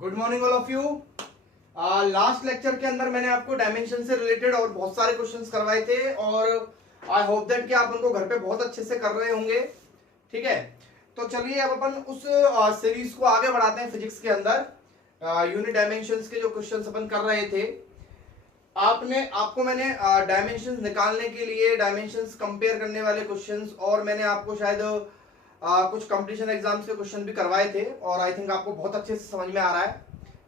Good morning all of you. Last lecture के अंदर मैंने आपको डायमेंशन से रिलेटेड और बहुत सारे क्वेश्चंस करवाए थे और आई होप दैट कि आप उनको घर पे बहुत अच्छे से कर रहे होंगे। ठीक है, तो चलिए अब अपन उस सीरीज को आगे बढ़ाते हैं। फिजिक्स के अंदर यूनिट डायमेंशंस के जो क्वेश्चंस अपन कर रहे थे, आपको मैंने डायमेंशंस निकालने के लिए डायमेंशंस कंपेयर करने वाले क्वेश्चंस और मैंने आपको शायद कुछ कंपटीशन एग्जाम्स के क्वेश्चन भी करवाए थे और आई थिंक आपको बहुत अच्छे से समझ में आ रहा है।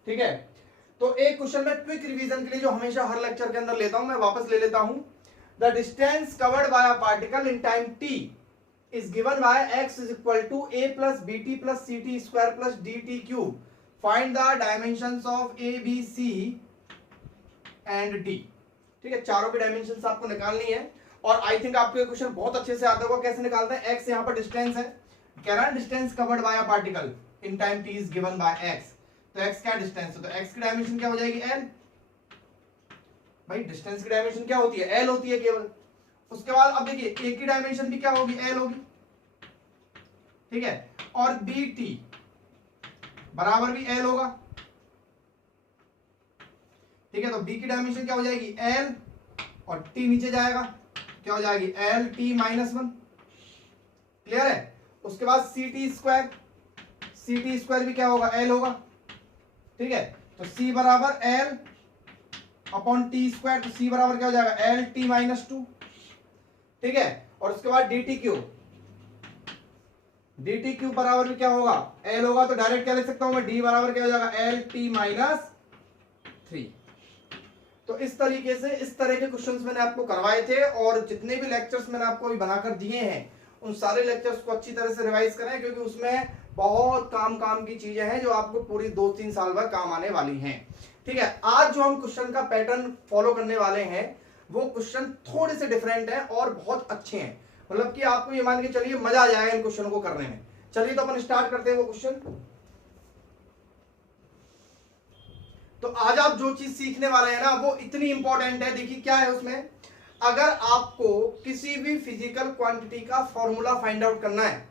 ठीक है, तो एक क्वेश्चन में क्विक रिवीजन के लिए जो हमेशा हर लेक्चर के अंदर लेता हूं, मैं वापस ले लेता हूं। The distance covered by a particle in time t is given by x is equal to a plus bt plus ct square plus dt cube. Find the dimensions of a b c and d. ठीक है, चारों की dimensions आपको निकालनी है और I think आपको ये क्वेश्चन बहुत अच्छे से आता होगा। कैसे निकालते हैं? x यहाँ पर डिस्टेंस है, कह रहा है distance covered by a particle in time t is given by x, तो x क्या डिस्टेंस है, तो x की डायमेंशन क्या हो जाएगी l। भाई डिस्टेंस की डायमेंशन क्या होती है? l होती है केवल। उसके बाद अब देखिए a की डायमेंशन भी क्या होगी? l होगी। ठीक है, और bt बराबर भी l होगा। ठीक है, तो b की डायमेंशन क्या हो जाएगी? l और t नीचे जाएगा, क्या हो जाएगी? l t minus 1। क्लियर है? उसके बाद ct स्क्वायर भी क्या होगा? l होगा। ठीक है, तो c बराबर l अपॉन टी स्क्वायर, तो c बराबर क्या हो जाएगा? l t minus 2। ठीक है, और उसके बाद dt क्यूब बराबर भी क्या होगा? l होगा। तो डायरेक्ट क्या लिख सकता हूं मैं? d बराबर क्या हो जाएगा? l t minus 3। तो इस तरीके से इस तरह के क्वेश्चंस मैंने आपको करवाए थे और जितने भी लेक्चर्स मैंने आपको अभी बनाकर दिए हैं उन सारे लेक्चर्स को अच्छी तरह से रिवाइज करें, क्योंकि उसमें बहुत काम की चीजें हैं जो आपको पूरी 2-3 साल भर काम आने वाली हैं। ठीक है, आज जो हम क्वेश्चन का पैटर्न फॉलो करने वाले हैं वो क्वेश्चन थोड़े से डिफरेंट हैं और बहुत अच्छे हैं, मतलब कि आपको ये मान के चलिए मजा आ जाएगा इन क्वेश्चनों को करने में। चलिए तो अपन स्टार्ट करते हैं वो क्वेश्चन। तो आज आप जो चीज सीखने वाले हैं ना वो इतनी इंपॉर्टेंट है। देखिए क्या है उसमें, अगर आपको किसी भी फिजिकल क्वांटिटी का फॉर्मूला फाइंड आउट करना है,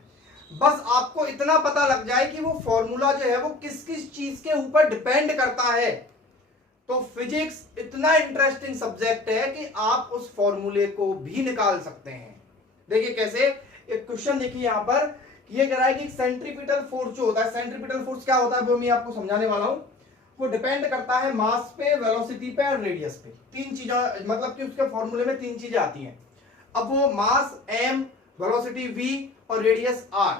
बस आपको इतना पता लग जाए कि वो फॉर्मूला जो है वो किस किस चीज के ऊपर डिपेंड करता है, तो फिजिक्स इतना इंटरेस्टिंग सब्जेक्ट है कि आप उस फॉर्मूले को भी निकाल सकते हैं। देखिए कैसे, एक क्वेश्चन देखिए यहां पर, ये कह रहा है कि सेंट्रीपिटल फोर्स जो होता है, सेंट्रीपिटल फोर्स क्या होता है वो मैं आपको समझाने वाला हूं। वो डिपेंड करता है मास पे, वेलोसिटी पे और रेडियस पे। तीन चीजें, मतलब कि उसके फॉर्मूले में तीन चीजें आती हैं। अब वो मास m, वेलोसिटी v और रेडियस r,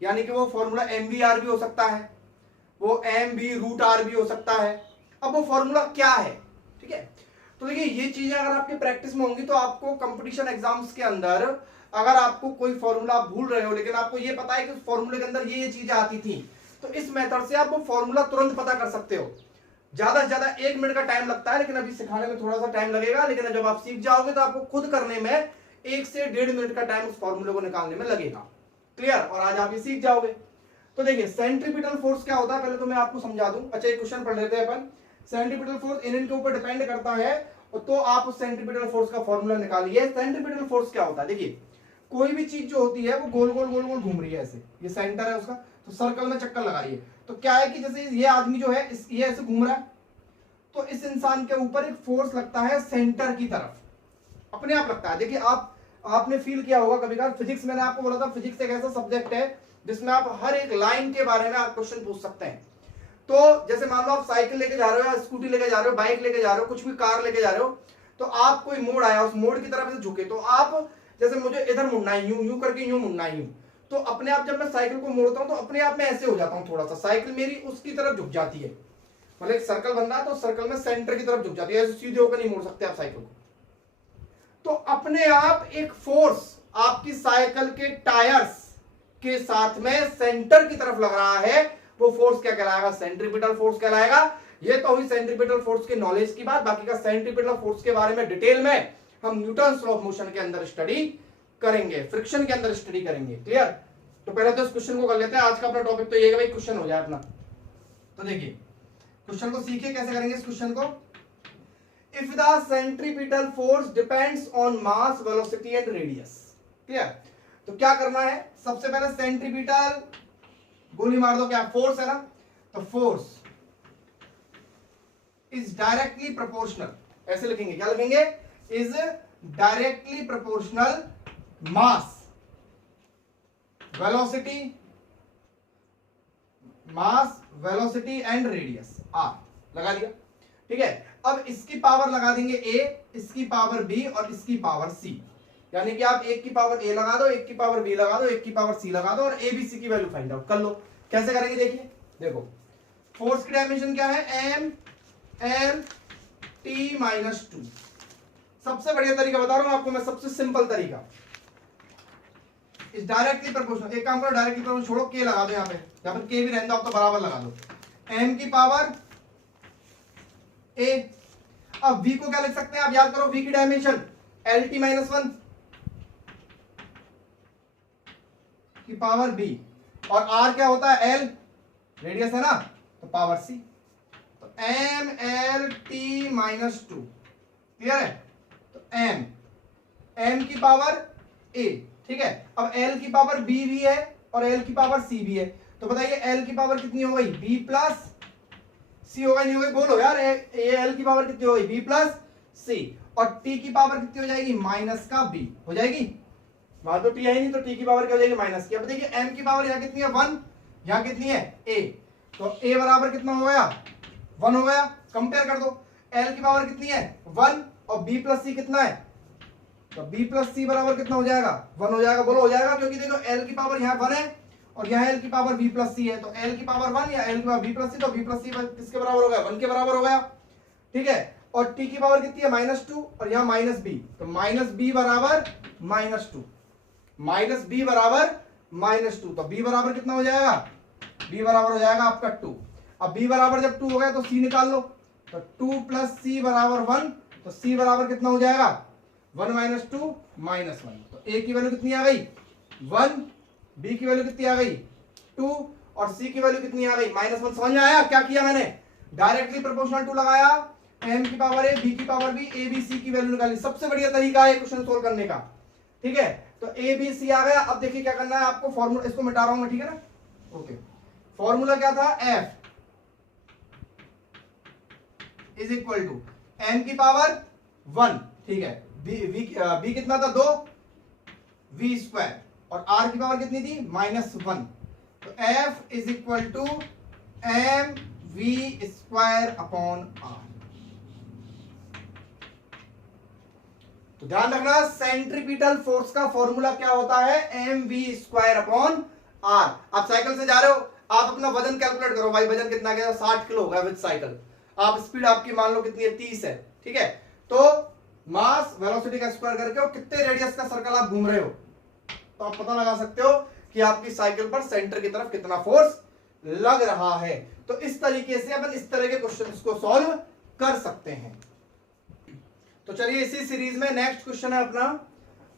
यानी कि वो फॉर्मूला mvr भी हो सकता है, वो mv रूट r भी हो सकता है। अब वो फॉर्मूला क्या है? ठीक है, तो देखिए ये चीजें अगर आपकी प्रैक्टिस में होंगी तो आपको कंपटीशन एग्जाम्स के अंदर अगर आपको कोई फॉर्मूला भूल रहे हो लेकिन आपको ये पता है कि उस फॉर्मूले के अंदर ये चीजें आती थी, तो इस मेथड से आप वो फॉर्मूला तुरंत पता कर सकते हो। ज्यादा से ज्यादा 1 मिनट का टाइम लगता है, लेकिन अभी सिखाने में थोड़ा सा टाइम लगेगा, लेकिन जब आप सीख जाओगे तो आपको खुद करने में 1 से 1.5 मिनट का टाइम उस फॉर्मूले को निकालने में लगेगा। क्लियर? और आज आप ये सीख जाओगे। तो देखिए सेंट्रीपिटल फोर्स क्या होता है पहले तो मैं आपको समझा दूं। अच्छा एक क्वेश्चन पढ़ लेते हैं अपन। सेंट्रीपिटल फोर्स इन के ऊपर डिपेंड करता है, तो आप उस सेंट्रीपिटल फोर्स का फॉर्मूला निकालिए। सेंट्रीपिटल फोर्स क्या होता है? देखिए कोई भी चीज जो होती है वो गोल गोल घूम रही है, ऐसे ये सेंटर है उसका, तो सर्कल में चक्कर लगाइए। तो क्या है कि जैसे ये आदमी जो है ये ऐसे घूम रहा है, तो इस इंसान के ऊपर एक फोर्स लगता है सेंटर की तरफ, अपने आप लगता है। देखिए आपने फील किया होगा कभी कभार, फिजिक्स मैंने आपको बोला था फिजिक्स एक ऐसा सब्जेक्ट है जिसमें आप हर एक लाइन के बारे में आप क्वेश्चन पूछ सकते हैं। तो जैसे मान लो आप साइकिल लेके जा रहे हो या स्कूटी लेके जा रहे हो, बाइक लेके जा रहे हो, कुछ भी कार लेके जा रहे हो, तो आप कोई मोड़ आया, उस मोड़ की तरफ से झुके, तो आप जैसे मुझे इधर मुड़ना है, यूं करके यूं मुड़ना है, यूं, तो अपने आप जब मैं साइकिल को मोड़ता हूं तो अपने आप में ऐसे हो जाता हूं, थोड़ा सा साइकिल मेरी उसकी तरफ झुक जाती है, मतलब एक सर्कल बन रहा है तो सर्कल में सेंटर की तरफ झुक जाती है, ऐसे सीधे होकर नहीं मोड़ सकते आप साइकिल को। तो अपने आप एक फोर्स आपकी साइकिल के टायर्स के साथ में सेंटर की तरफ लग रहा है, वो फोर्स क्या कहलाएगा? सेंट्रीपिटल फोर्स कहलाएगा। ये तो हुई सेंट्रीपिटल फोर्स के नॉलेज की बात। बाकी का सेंट्रीपिटल फोर्स के बारे में डिटेल में हम न्यूटन लॉ ऑफ मोशन के अंदर स्टडी करेंगे, फ्रिक्शन के अंदर स्टडी करेंगे। क्लियर? तो पहले तो इस क्वेश्चन को कर लेते हैं। आज का अपना टॉपिक तो ये है भाई क्वेश्चन हो जाए अपना। तो देखिए क्वेश्चन को सीखिए कैसे करेंगे इस क्वेश्चन को। If the centripetal force depends on mass, velocity and radius. Clear? तो क्या करना है? सबसे पहले सेंट्रीपिटल गोली मार दो, क्या फोर्स है ना, तो फोर्स इज डायरेक्टली प्रोपोर्शनल, ऐसे लिखेंगे, क्या लिखेंगे, is directly proportional mass velocity and radius r, लगा लिया, ठीक है। अब इसकी पावर लगा देंगे ए, इसकी पावर बी और इसकी पावर सी, यानी कि आप एक की पावर ए लगा दो, एक की पावर बी लगा दो, एक की पावर सी लगा दो और ए बी सी की वैल्यू फाइंड आउट कर लो। कैसे करेंगे देखिए, देखो फोर्स की डायमेंशन क्या है, एम एल टी माइनस 2। सबसे बढ़िया तरीका बता रहा हूं आपको मैं, सबसे सिंपल तरीका, इस डायरेक्टली प्रोपोर्शनल। एक काम करो, डायरेक्टली प्रोपोर्शनल छोड़ो, के लगा दो यहाँ पर के भी रहने दो, आप तो बराबर लगा दो, एम की पावर ए। अब v को क्या लिख सकते हैं आप, याद करो v की डायमेंशन एल टी माइनस 1 की पावर b, और r क्या होता है, l रेडियस है ना, तो पावर c, तो M L T minus 2, clear है। तो m की पावर a, ठीक है। अब l की पावर b भी है और l की पावर c भी है, तो बताइए l की पावर कितनी हो गई, b प्लस c होगा, नहीं होगी, बोलो यार, l की पावर कितनी होगी, b प्लस c, और t की पावर कितनी हो जाएगी, माइनस का b हो जाएगी, वहां तो t है ही नहीं, तो t की पावर क्या हो जाएगी, माइनस की। अब देखिए m की पावर यहाँ कितनी है, 1, यहाँ कितनी है a, तो a बराबर कितना हो गया, 1 हो गया। कंपेयर कर दो, l की पावर कितनी है, 1, और b प्लस c कितना है, तो b प्लस c बराबर कितना हो जाएगा, 1 हो जाएगा, बोलो हो जाएगा, क्योंकि देखो l की पावर यहाँ 1 है और यहाँ l की पावर b प्लस c है, तो l की पावर 1 या l की पावर b प्लस c, तो b प्लस c किसके बराबर हो गया, 1 के बराबर हो गया, ठीक है। और t की पावर कितनी है, -2, और यहाँ -b, तो -b बराबर -2, -b बराबर -2, तो b बराबर कितना हो जाएगा, b बराबर हो जाएगा आपका 2। अब b बराबर जब 2 हो गया तो c निकाल लो, तो 2 प्लस c बराबर 1, तो c बराबर कितना हो जाएगा, 1 - 2 -1, तो a की वैल्यू कितनी आ गई, 1, b की वैल्यू कितनी आ गई, 2, और c की वैल्यू कितनी आ गई, -1। समझ में आया क्या किया मैंने, डायरेक्टली प्रोपोर्शनल टू लगाया, m की पावर a, b की power b, a b c की वैल्यू निकाली। सबसे बढ़िया तरीका है क्वेश्चन सोल्व करने का, ठीक है। तो a b c आ गया। अब देखिए क्या करना है आपको, फॉर्मूला इसको मिटा रहा हूं मैं, ठीक है ना, ओके। फॉर्मूला क्या था, f is equal to m की पावर 1, ठीक है, b कितना था, 2 v स्क्वायर, और r की पावर कितनी थी, -1, तो f is equal to m v square upon r। तो ध्यान रखना, सेंट्रीपिटल फोर्स का फॉर्मूला क्या होता है, m v square upon r. आप साइकिल से जा रहे हो, आप अपना वजन कैलकुलेट करो, भाई वजन कितना गया, 60 किलो होगा विद साइकिल, आप स्पीड आपकी मान लो कितनी है, 30 है, ठीक है। तो मास वेलोसिटी का स्क्वायर करके और कितने रेडियस का सर्कल आप घूम रहे हो, तो आप पता लगा सकते हो कि आपकी साइकिल पर सेंटर की तरफ कितना फोर्स लग रहा है। तो इस तरीके से अपन इस तरह के क्वेश्चंस को सॉल्व कर सकते हैं। तो चलिए इसी सीरीज में नेक्स्ट क्वेश्चन है अपना,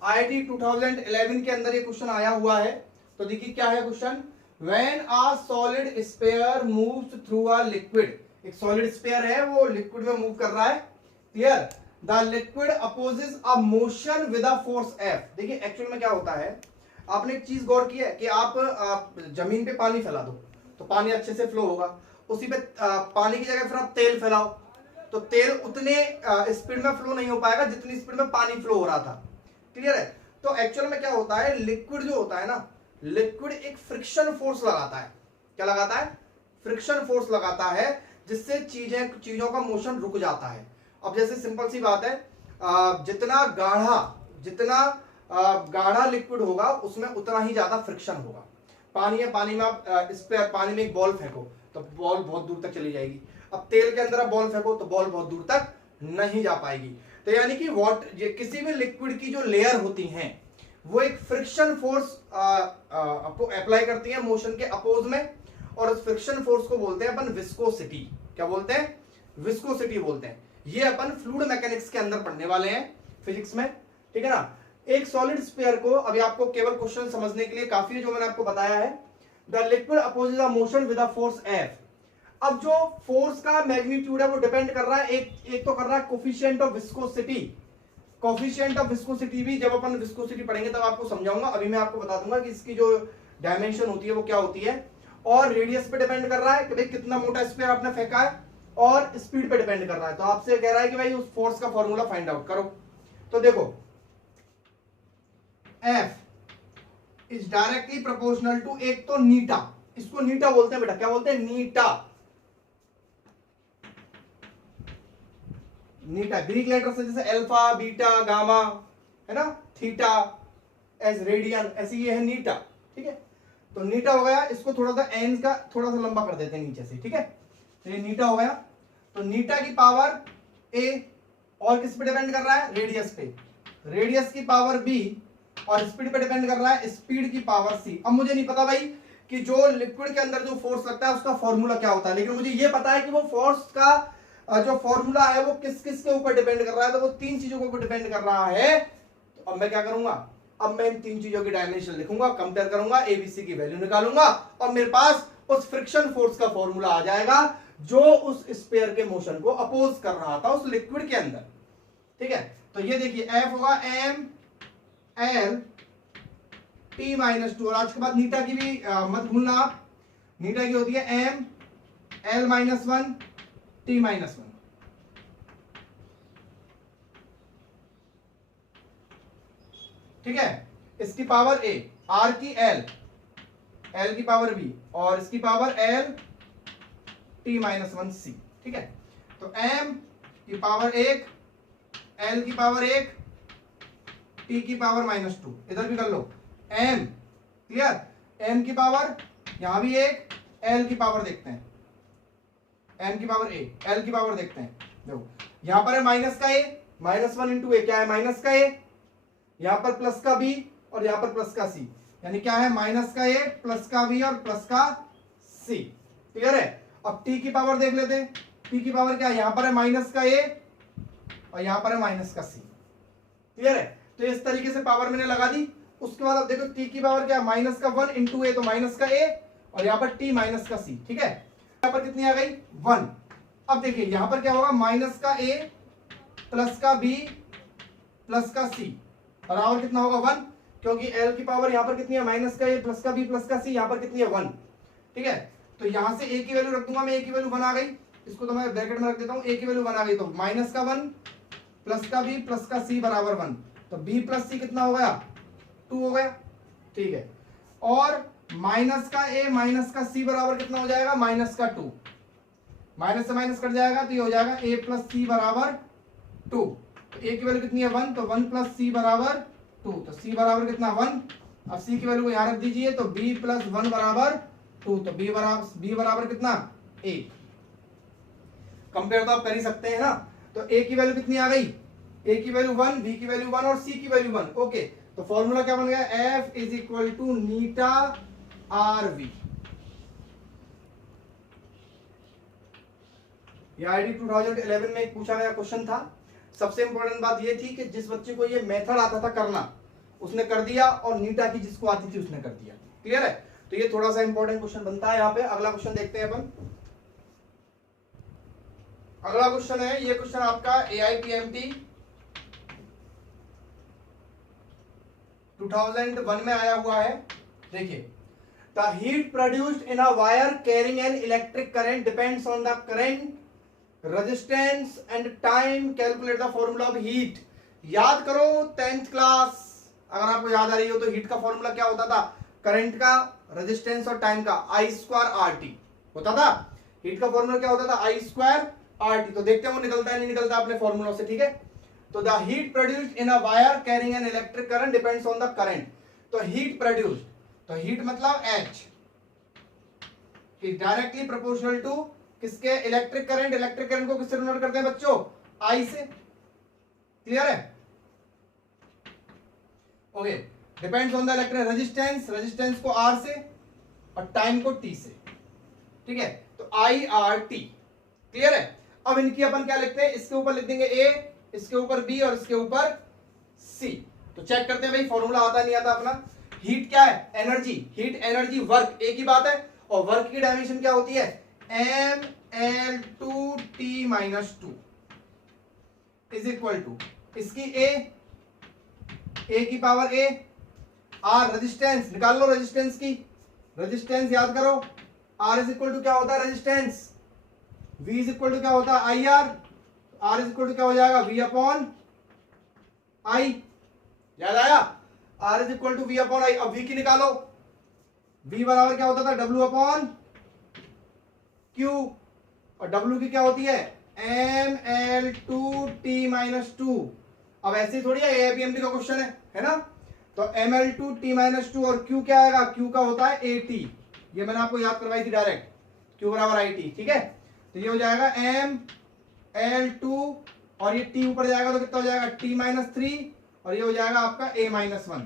आईआईटी 2011 के अंदर ये क्वेश्चन आया हुआ है। तो देखिए क्या है question, when a solid sphere moves through a liquid, एक सॉलिड स्फीयर है वो लिक्विड में मूव कर रहा है, clear, the liquid opposes a motion with a force F. देखिए एक्चुअल में क्या होता है, आपने एक चीज गौर की है कि आप जमीन पे पानी फैला दो तो पानी अच्छे से फ्लो होगा, उसी पे पानी की जगह फिर आप तेल फैलाओ तो तेल उतने स्पीड में फ्लो नहीं हो पाएगा जितनी स्पीड में पानी फ्लो हो रहा था, क्लियर है। तो एक्चुअल में क्या होता है, लिक्विड जो होता है ना, लिक्विड एक फ्रिक्शन फोर्स लगाता है, क्या लगाता है, फ्रिक्शन फोर्स लगाता है, जिससे चीजों का मोशन रुक जाता है। अब जैसे सिंपल सी बात है, जितना गाढ़ा लिक्विड होगा उसमें उतना ही ज्यादा फ्रिक्शन होगा। पानी है, पानी में आप पानी में एक बॉल फेंको तो बॉल बहुत दूर तक चली जाएगी, अब तेल के अंदर आप बॉल फेंको तो बॉल बहुत दूर तक नहीं जा पाएगी। तो यानी कि किसी भी लिक्विड की जो लेयर होती हैं वो एक फ्रिक्शन फोर्स अप्लाई करती है मोशन के अपोज में, और उस फ्रिक्शन फोर्स को बोलते हैं अपन विस्कोसिटी। क्या बोलते हैं, विस्कोसिटी बोलते हैं। ये अपन फ्लूइड मैकेनिक्स के अंदर पढ़ने वाले हैं फिजिक्स में, ठीक है ना। एक सॉलिड स्फीयर को, अभी आपको केवल क्वेश्चन समझने के लिए काफी है जो मैंने आपको बताया है, the liquid opposes a motion with a force F. अब जो फोर्स का मैग्नीट्यूड है वो डिपेंड कर रहा है, एक तो कर रहा है coefficient of viscosity. Coefficient of viscosity भी जब अपन विस्कोसिटी पढ़ेंगे तब आपको समझाऊंगा, अभी मैं आपको बता दूंगा कि इसकी जो डायमेंशन होती है वो क्या होती है। और रेडियस पे डिपेंड कर रहा है कि भाई कितना मोटा स्फीयर आपने फेंका है, और स्पीड पे डिपेंड कर रहा है। तो आपसे कह रहा है कि भाई उस फोर्स का फॉर्मूला फाइंड आउट करो। तो देखो F is directly proportional to, एक तो नीटा, इसको नीटा बोलते हैं बेटा, क्या बोलते हैं? नीटा। नीटा ग्रीक लेटर से, जैसे अल्फा, बीटा, गामा है ना, थीटा एज रेडियन, ऐसे ये है नीटा। ठीक है, तो नीटा हो गया। इसको थोड़ा सा एन का थोड़ा सा लंबा कर देते हैं नीचे से। ठीक है, तो ये नीटा हो गया। तो नीटा की पावर ए, और किस पे डिपेंड कर रहा है? रेडियस पे। रेडियस की पावर बी, और स्पीड पे डिपेंड कर रहा है स्पीड की पावर सी। अब मुझे नहीं पता भाई कि जो लिक्विड के अंदर जो फोर्स लगता है उसका फॉर्मूला क्या होता है, लेकिन मुझे ये पता है कि वो फोर्स का जो फॉर्मूला है वो किस किस के ऊपर डिपेंड कर रहा है। तो वो तीन चीजों के ऊपर डिपेंड कर रहा है। तो अब मैं क्या करूंगा? अब मैं इन तीन चीजों की डायमेंशन लिखूंगा, कंपेयर करूंगा, एबीसी की वैल्यू निकालूंगा, और मेरे पास उस फ्रिक्शन फोर्स का फॉर्मूला आ जाएगा जो उस स्फीयर के मोशन को अपोज कर रहा था उस लिक्विड के अंदर। ठीक है, तो ये देखिए एफ होगा M L T minus two, और आज के बाद नीटा की भी मत भूलना आप। नीटा की होती है M L minus one T minus one. ठीक है, इसकी पावर ए, आर की एल, एल की पावर बी, और इसकी power L T minus one C. ठीक है, तो एम की पावर एक, एल की पावर एक, टी की पावर माइनस टू। इधर भी कर लो एम, क्लियर? एम की पावर यहां भी एक, एल की पावर देखते हैं, एम की पावर ए, एल की पावर देखते हैं। देखो यहां पर है माइनस का ए, माइनस वन इंटू ए क्या है? माइनस का ए, यहां पर प्लस का बी, और यहां पर प्लस का सी, यानी क्या है? माइनस का ए, प्लस का बी, और प्लस का सी। क्लियर है? अब टी की पावर देख लेते हैं। टी की पावर क्या है? यहां पर है माइनस का ए, और यहां पर है माइनस का सी। क्लियर है? तो इस तरीके से पावर मैंने लगा दी। उसके बाद अब देखो टी की पावर क्या है? माइनस का वन इंटू ए, तो माइनस का ए, और यहां पर टी माइनस का सी। ठीक है, यहां पर कितनी आ गई? वन। अब देखिए यहां पर क्या होगा? माइनस का ए प्लस का बी प्लस का सी बराबर कितना होगा? वन, क्योंकि एल की पावर यहां पर कितनी है? माइनस का ए प्लस का बी प्लस का सी, यहां पर कितनी है? वन। ठीक है, तो यहां से ए की वैल्यू रख दूंगा मैं, ए की वैल्यू वन आ गई। इसको तो मैं ब्रैकेट में रख देता हूं, ए की वैल्यू वन आ गई, तो माइनस का वन प्लस का बी प्लस का सी बराबर वन। तो बी प्लस सी कितना हो गया? टू हो गया। ठीक है, और माइनस का ए माइनस का सी बराबर कितना हो जाएगा? माइनस का टू। माइनस से माइनस कट जाएगा तो ये हो जाएगा ए प्लस सी बराबर टू। तो ए की वैल्यू कितनी है? वन, तो वन प्लस सी बराबर टू। तो सी बराबर कितना? वन। अब सी की वैल्यू को यहां रख दीजिए, तो बी प्लस वन बराबर टू, तो बी बराबर कितना? एक। कंपेयर तो आप कर ही सकते हैं ना। तो ए की वैल्यू कितनी आ गई? ए की वैल्यू वन, बी की वैल्यू वन, और सी की वैल्यू वन। ओके, तो फॉर्मूला क्या बन गया? एफ इज इक्वल टू नीटा आर वी। ये आईडी 2011 में एक पूछा गया क्वेश्चन था। सबसे इंपॉर्टेंट बात ये थी कि जिस बच्चे को ये मेथड आता था करना उसने कर दिया, और नीटा की जिसको आती थी उसने कर दिया। क्लियर है? तो ये थोड़ा सा इंपॉर्टेंट क्वेश्चन बनता है यहाँ पे। अगला क्वेश्चन देखते हैं अपन। अगला क्वेश्चन है, ये क्वेश्चन आपका AIPMT 2001 में आया हुआ है। देखिए, the heat produced in a wire carrying an electric current depends on the current, resistance and time, calculate the formula of heat. याद करो 10th क्लास, अगर आपको याद आ रही हो तो हीट का फॉर्मूला क्या होता था? करंट का, रेजिस्टेंस और टाइम का I स्क्वायर RT होता था। हीट का फॉर्मूला क्या होता था? I square RT। तो देखते हैं वो निकलता है नहीं निकलता अपने फॉर्मूला से। ठीक है, तो the heat produced in a wire carrying an electric current depends on the current. तो हीट प्रोड्यूस्ड, तो हीट मतलब H is directly proportional to किसके? Electric current. इलेक्ट्रिक करंट को किससे डिनोट करते हैं बच्चों? I से। क्लियर है? Okay, depends on the electric resistance, resistance को R से और टाइम को T से। ठीक है, तो IRT। क्लियर है? अब इनकी अपन क्या लिखते हैं? इसके ऊपर लिख देंगे A, इसके ऊपर B, और इसके ऊपर C। तो चेक करते हैं भाई फॉर्मूला आता नहीं आता अपना। हीट क्या है? एनर्जी। हीट, एनर्जी, वर्क एक ही बात है, और वर्क की डायमेंशन क्या होती है? mL2T minus two is equal to इसकी ए की पावर ए, आर रेजिस्टेंस, निकाल लो रेजिस्टेंस की। रेजिस्टेंस याद करो, आर इज इक्वल टू क्या होता है? Resistance v is equal to क्या होता है I R, r is equal to क्या हो जाएगा v अपॉन आई, याद आया, r is equal to v upon I. अब v की निकालो, v बराबर क्या होता था w अपॉन q, और w की क्या होती है ml2t-2। अब ऐसे थोड़ी है, एपीएमटी का क्वेश्चन है ना, तो ml2t-2 और q क्या आएगा, q का होता है at, ये मैंने आपको याद करवाई थी डायरेक्ट, q बराबर it, ठीक है। तो ये हो जाएगा ml2 और ये t ऊपर जाएगा तो कितना हो जाएगा t-3 और ये हो जाएगा आपका a-1,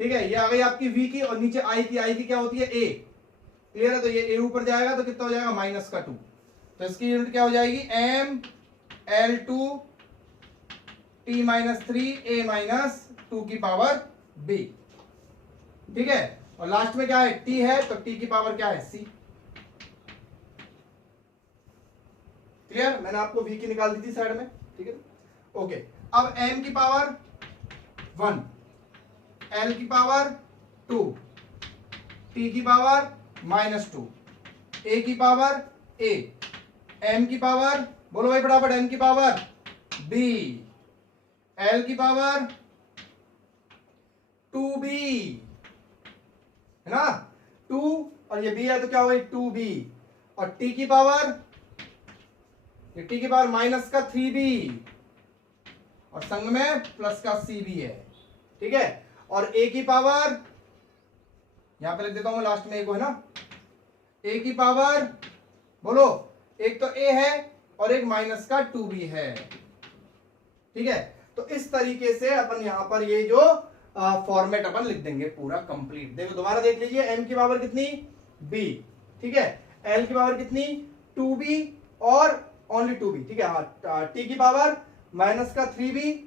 ठीक है। ये आ गई आपकी v की, और नीचे i की क्या होती है a, क्लियर है। तो ये a ऊपर जाएगा तो कितना हो जाएगा -2, तो इसकी यूनिट क्या हो जाएगी ml2t-3 a-2 की पावर b, ठीक है। और लास्ट में क्या है t है, तो t की पावर क्या है c, क्लियर। मैंने आपको v की निकाल दी थी साइड में, ठीक है। ओके, अब m की पावर 1, l की पावर 2, t की पावर -2, a की पावर a, m की पावर, बोलो भाई फटाफट, m की पावर b, l की पावर 2b, है ना, 2 और ये b है तो क्या होगा 2b, और t की पावर, ये t की पावर -3b और संग में +c भी है, ठीक है। और a की पावर, यहां पे लिख देता हूं मैं लास्ट में एक को, है ना, a की पावर, बोलो, एक तो a है और एक -2b है, ठीक है। तो इस तरीके से अपन यहां पर ये जो फॉर्मेट अपन लिख देंगे पूरा कंप्लीट। देखो दोबारा देख लीजिए, m की पावर कितनी b, ठीक है, l की पावर कितनी 2b और ओनली 2b, ठीक है, हाँ, t की पावर -3b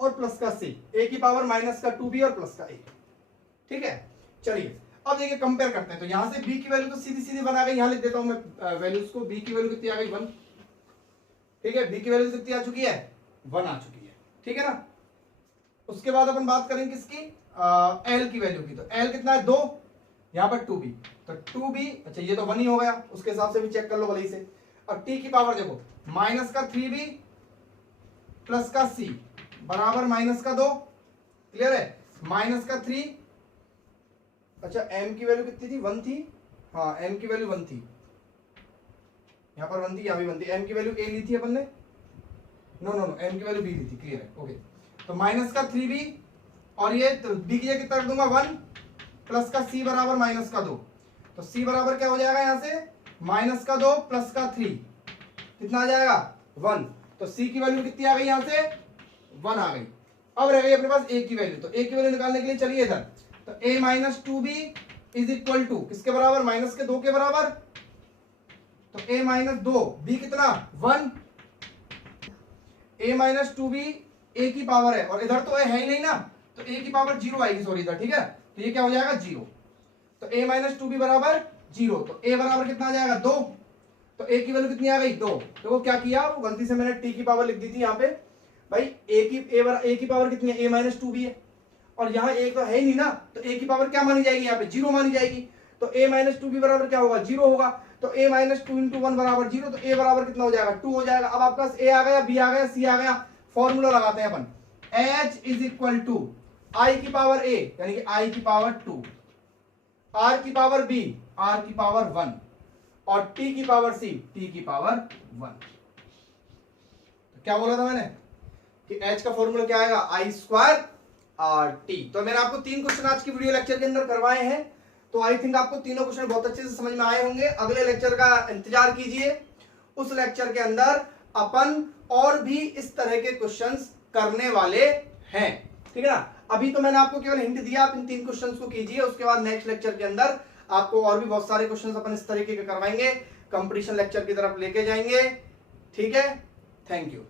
और +c, a की पावर -2b और +a, ठीक है। चलिए अब देखिए कंपेयर करते हैं। तो यहां से b की वैल्यू तो सीधी सीधी बना गई, यहां लिख देता हूं मैं वैल्यूज को। b की वैल्यू कितनी आ गई 1, ठीक है, b की वैल्यू कितनी आ चुकी है 1 आ चुकी है, ठीक है ना। उसके बाद अपन बात करेंगे किसकी, l की वैल्यू की। तो l कितना है 2, यहां पर 2b, तो 2b, अच्छा ये तो 1 ही हो गया, उसके हिसाब से भी चेक कर लो भले से। और t की पावर देखो -3b +c बराबर -2, क्लियर है, -3, अच्छा m की वैल्यू कितनी थी 1 थी, हाँ m की वैल्यू 1 थी, यहां पर 1 थी, यहां भी 1 थी। m की वैल्यू a ली थी अपन ने, नो m की वैल्यू b ली थी, क्लियर है, ओके। तो -3b और ये तो b की जगह कितना रख दूंगा 1 +c बराबर -2, तो c बराबर क्या हो जाएगा यहां से -2 +3, कितना आ जाएगा 1, तो c की वैल्यू कितनी आ गई यहां से 1 आ गई। अब रह गई अपने पास a की वैल्यू, तो a की वैल्यू निकालने के लिए चलिए इधर, तो a-2b इज इक्वल टू किसके बराबर, -2 के बराबर, तो a-2, b कितना 1, a-2b a की पावर है, और इधर तो है ही नहीं ना, तो a की पावर 0 आएगी, सॉरी इधर, ठीक है। तो ये क्या हो जाएगा 0, तो a-2b बराबर 0, तो a बराबर कितना आ जाएगा 2, तो a की वैल्यू कितनी आ गई 2। तो वो क्या किया, वो गलती से मैंने t की पावर लिख दी थी यहाँ पे, भाई a की पावर कितनी है a-2b है, और यहाँ एक तो है ही नहीं ना, तो a की पावर क्या मानी जाएगी यहाँ पे 0 मानी जाएगी, तो a-2b बराबर क्या होगा 0 होगा, तो a-2 × 1 बराबर 0, तो a बराबर कितना हो जाएगा 2 हो जाएगा। अब आपके पास a आ गया, b आ गया, c आ गया, फॉर्मूला लगाते हैं अपन, h is equal to i की पावर a यानी कि i की पावर 2, r की पावर b r की पावर 1 और t की पावर c t की पावर 1। तो क्या बोला था मैंने कि h का फॉर्मूला क्या आएगा i² RT। तो मैंने आपको 3 क्वेश्चन आज की वीडियो लेक्चर के अंदर करवाए हैं, तो आई थिंक आपको तीनों क्वेश्चन बहुत अच्छे से समझ में आए होंगे। अगले लेक्चर का इंतजार कीजिए, उस लेक्चर के अंदर अपन और भी इस तरह के क्वेश्चंस करने वाले हैं, ठीक है ना। अभी तो मैंने आपको केवल हिंट दिया, आप इन 3 क्वेश्चंस को कीजिए, उसके बाद नेक्स्ट लेक्चर के अंदर आपको और भी बहुत सारे क्वेश्चंस अपन इस तरीके के करवाएंगे, कंपटीशन लेक्चर की तरफ लेके जाएंगे, ठीक है। Thank you.